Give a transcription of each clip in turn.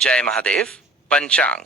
जय महादेव। पंचांग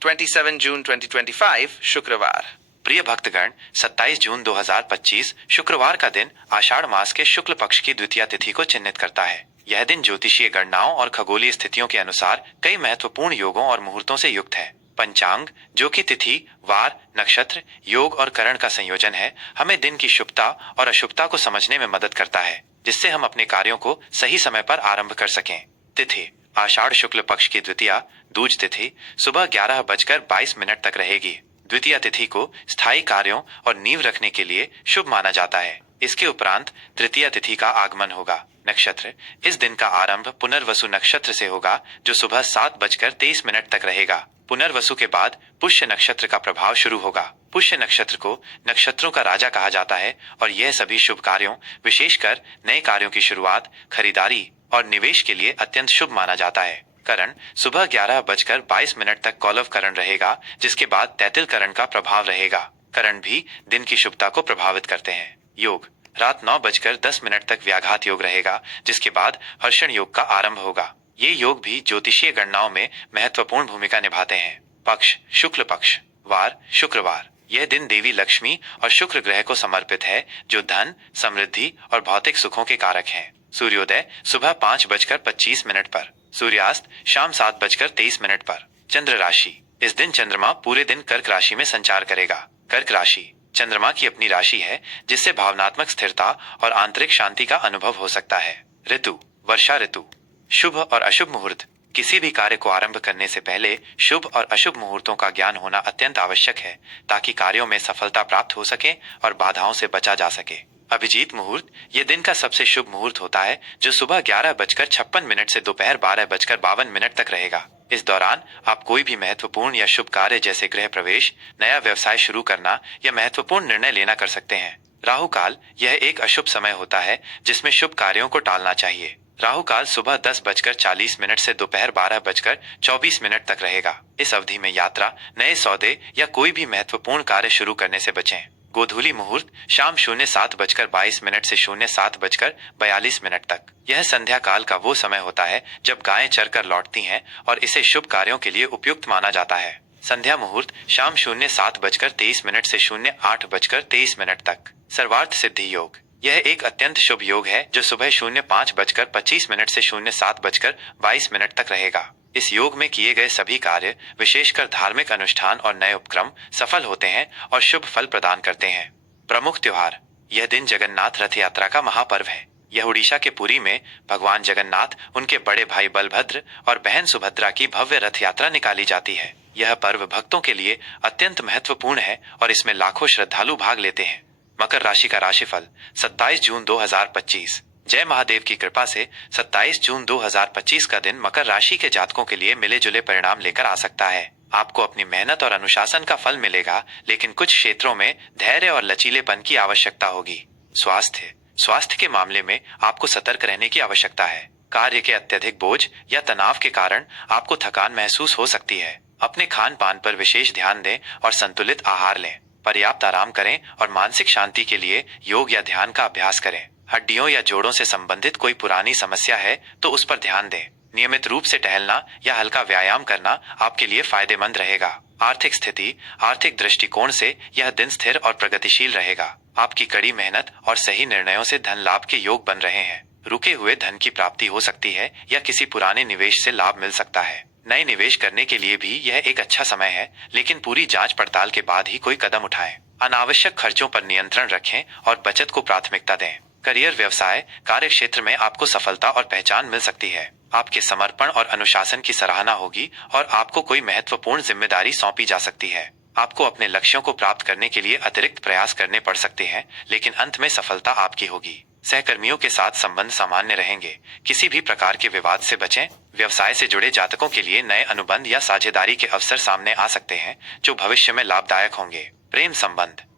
27 जून 2025 शुक्रवार। प्रिय भक्तगण, 27 जून 2025 शुक्रवार का दिन आषाढ़ मास के शुक्ल पक्ष की द्वितीया तिथि को चिन्हित करता है। यह दिन ज्योतिषीय गणनाओं और खगोलीय स्थितियों के अनुसार कई महत्वपूर्ण योगों और मुहूर्तों से युक्त है। पंचांग, जो कि तिथि, वार, नक्षत्र, योग और करण का संयोजन है, हमें दिन की शुभता और अशुभता को समझने में मदद करता है, जिससे हम अपने कार्यों को सही समय पर आरंभ कर सकें। तिथि आषाढ़ शुक्ल पक्ष की द्वितीया दूज तिथि सुबह 11:22 तक रहेगी। द्वितीया तिथि को स्थायी कार्यों और नींव रखने के लिए शुभ माना जाता है। इसके उपरांत तृतीया तिथि का आगमन होगा। नक्षत्र इस दिन का आरंभ पुनर्वसु नक्षत्र से होगा, जो सुबह 7:23 तक रहेगा। पुनर्वसु के बाद पुष्य नक्षत्र का प्रभाव शुरू होगा। पुष्य नक्षत्र को नक्षत्रों का राजा कहा जाता है और यह सभी शुभ कार्यों, विशेषकर नए कार्यों की शुरुआत, खरीदारी और निवेश के लिए अत्यंत शुभ माना जाता है। करण सुबह 11:22 तक कौलव करण रहेगा, जिसके बाद तैतिल करण का प्रभाव रहेगा। करण भी दिन की शुभता को प्रभावित करते हैं। योग रात 9:10 तक व्याघात योग रहेगा, जिसके बाद हर्षण योग का आरंभ होगा। ये योग भी ज्योतिषीय गणनाओं में महत्वपूर्ण भूमिका निभाते हैं। पक्ष शुक्ल पक्ष, वार शुक्रवार। यह दिन देवी लक्ष्मी और शुक्र ग्रह को समर्पित है, जो धन, समृद्धि और भौतिक सुखों के कारक हैं। सूर्योदय सुबह 5:25 पर, सूर्यास्त शाम 7:23 पर। चंद्र राशि इस दिन चंद्रमा पूरे दिन कर्क राशि में संचार करेगा। कर्क राशि चंद्रमा की अपनी राशि है, जिससे भावनात्मक स्थिरता और आंतरिक शांति का अनुभव हो सकता है। ऋतु वर्षा ऋतु। शुभ और अशुभ मुहूर्त। किसी भी कार्य को आरंभ करने से पहले शुभ और अशुभ मुहूर्तों का ज्ञान होना अत्यंत आवश्यक है, ताकि कार्यों में सफलता प्राप्त हो सके और बाधाओं से बचा जा सके। अभिजीत मुहूर्त यह दिन का सबसे शुभ मुहूर्त होता है, जो सुबह 11:56 से दोपहर 12:52 तक रहेगा। इस दौरान आप कोई भी महत्वपूर्ण या शुभ कार्य जैसे गृह प्रवेश, नया व्यवसाय शुरू करना या महत्वपूर्ण निर्णय लेना कर सकते हैं। राहु काल यह एक अशुभ समय होता है, जिसमें शुभ कार्यों को टालना चाहिए। राहु काल सुबह 10:40 से दोपहर 12:24 तक रहेगा। इस अवधि में यात्रा, नए सौदे या कोई भी महत्वपूर्ण कार्य शुरू करने से बचें। गोधूली मुहूर्त शाम 07:22 से 07:42 तक। यह संध्या काल का वो समय होता है जब गायें चरकर लौटती हैं और इसे शुभ कार्यों के लिए उपयुक्त माना जाता है। संध्या मुहूर्त शाम 07:23 से 08:23 तक। सर्वार्थ सिद्धि योग यह एक अत्यंत शुभ योग है, जो सुबह 05:25 से 07:22 तक रहेगा। इस योग में किए गए सभी कार्य, विशेषकर धार्मिक अनुष्ठान और नए उपक्रम, सफल होते हैं और शुभ फल प्रदान करते हैं। प्रमुख त्योहार। यह दिन जगन्नाथ रथ यात्रा का महापर्व है। यह उड़ीसा के पुरी में भगवान जगन्नाथ, उनके बड़े भाई बलभद्र और बहन सुभद्रा की भव्य रथ यात्रा निकाली जाती है। यह पर्व भक्तों के लिए अत्यंत महत्वपूर्ण है और इसमें लाखों श्रद्धालु भाग लेते हैं। मकर राशि का राशिफल 27 जून 2025। जय महादेव की कृपा से 27 जून 2025 का दिन मकर राशि के जातकों के लिए मिले जुले परिणाम लेकर आ सकता है। आपको अपनी मेहनत और अनुशासन का फल मिलेगा, लेकिन कुछ क्षेत्रों में धैर्य और लचीलेपन की आवश्यकता होगी। स्वास्थ्य के मामले में आपको सतर्क रहने की आवश्यकता है। कार्य के अत्यधिक बोझ या तनाव के कारण आपको थकान महसूस हो सकती है। अपने खान पान पर विशेष ध्यान दें और संतुलित आहार लें। पर्याप्त आराम करें और मानसिक शांति के लिए योग या ध्यान का अभ्यास करें। हड्डियों या जोड़ों से संबंधित कोई पुरानी समस्या है तो उस पर ध्यान दें। नियमित रूप से टहलना या हल्का व्यायाम करना आपके लिए फायदेमंद रहेगा। आर्थिक स्थिति। आर्थिक दृष्टिकोण से यह दिन स्थिर और प्रगतिशील रहेगा। आपकी कड़ी मेहनत और सही निर्णयों से धन लाभ के योग बन रहे हैं। रुके हुए धन की प्राप्ति हो सकती है या किसी पुराने निवेश से लाभ मिल सकता है। नए निवेश करने के लिए भी यह एक अच्छा समय है, लेकिन पूरी जांच पड़ताल के बाद ही कोई कदम उठाएं। अनावश्यक खर्चों पर नियंत्रण रखें और बचत को प्राथमिकता दें। करियर व्यवसाय। कार्य क्षेत्र में आपको सफलता और पहचान मिल सकती है। आपके समर्पण और अनुशासन की सराहना होगी और आपको कोई महत्वपूर्ण जिम्मेदारी सौंपी जा सकती है। आपको अपने लक्ष्यों को प्राप्त करने के लिए अतिरिक्त प्रयास करने पड़ सकते हैं, लेकिन अंत में सफलता आपकी होगी। सहकर्मियों के साथ संबंध सामान्य रहेंगे। किसी भी प्रकार के विवाद से बचें। व्यवसाय से जुड़े जातकों के लिए नए अनुबंध या साझेदारी के अवसर सामने आ सकते हैं, जो भविष्य में लाभदायक होंगे।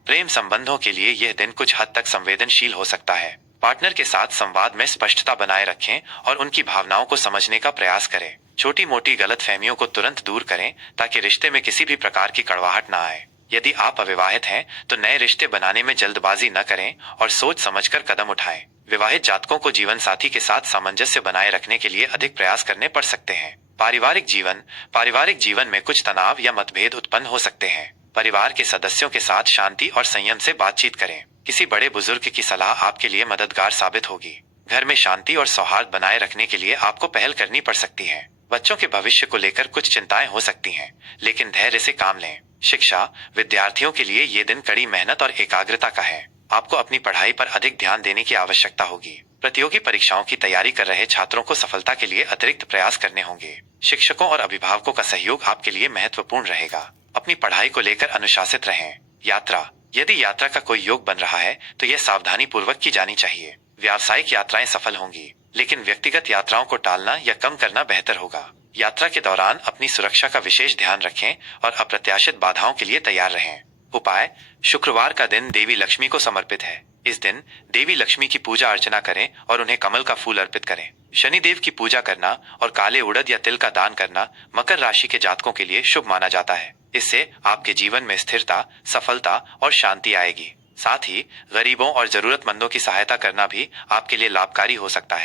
प्रेम संबंधों के लिए यह दिन कुछ हद तक संवेदनशील हो सकता है। पार्टनर के साथ संवाद में स्पष्टता बनाए रखें और उनकी भावनाओं को समझने का प्रयास करें। छोटी मोटी गलतफहमियों को तुरंत दूर करें, ताकि रिश्ते में किसी भी प्रकार की कड़वाहट न आए। यदि आप अविवाहित हैं तो नए रिश्ते बनाने में जल्दबाजी न करें और सोच समझकर कदम उठाएं। विवाहित जातकों को जीवन साथी के साथ सामंजस्य बनाए रखने के लिए अधिक प्रयास करने पड़ सकते हैं। पारिवारिक जीवन में कुछ तनाव या मतभेद उत्पन्न हो सकते हैं। परिवार के सदस्यों के साथ शांति और संयम से बातचीत करें। किसी बड़े बुजुर्ग की सलाह आपके लिए मददगार साबित होगी। घर में शांति और सौहार्द बनाए रखने के लिए आपको पहल करनी पड़ सकती है। बच्चों के भविष्य को लेकर कुछ चिंताएं हो सकती हैं, लेकिन धैर्य से काम लें। शिक्षा, विद्यार्थियों के लिए ये दिन कड़ी मेहनत और एकाग्रता का है। आपको अपनी पढ़ाई पर अधिक ध्यान देने की आवश्यकता होगी। प्रतियोगी परीक्षाओं की तैयारी कर रहे छात्रों को सफलता के लिए अतिरिक्त प्रयास करने होंगे। शिक्षकों और अभिभावकों का सहयोग आपके लिए महत्वपूर्ण रहेगा। अपनी पढ़ाई को लेकर अनुशासित रहें। यात्रा, यदि यात्रा का कोई योग बन रहा है तो यह सावधानी पूर्वक की जानी चाहिए। व्यावसायिक यात्राएं सफल होंगी, लेकिन व्यक्तिगत यात्राओं को टालना या कम करना बेहतर होगा। यात्रा के दौरान अपनी सुरक्षा का विशेष ध्यान रखें और अप्रत्याशित बाधाओं के लिए तैयार रहें। उपाय, शुक्रवार का दिन देवी लक्ष्मी को समर्पित है। इस दिन देवी लक्ष्मी की पूजा अर्चना करें और उन्हें कमल का फूल अर्पित करें। शनिदेव की पूजा करना और काले उड़द या तिल का दान करना मकर राशि के जातकों के लिए शुभ माना जाता है। इससे आपके जीवन में स्थिरता, सफलता और शांति आएगी। साथ ही गरीबों और जरूरतमंदों की सहायता करना भी आपके लिए लाभकारी हो सकता है।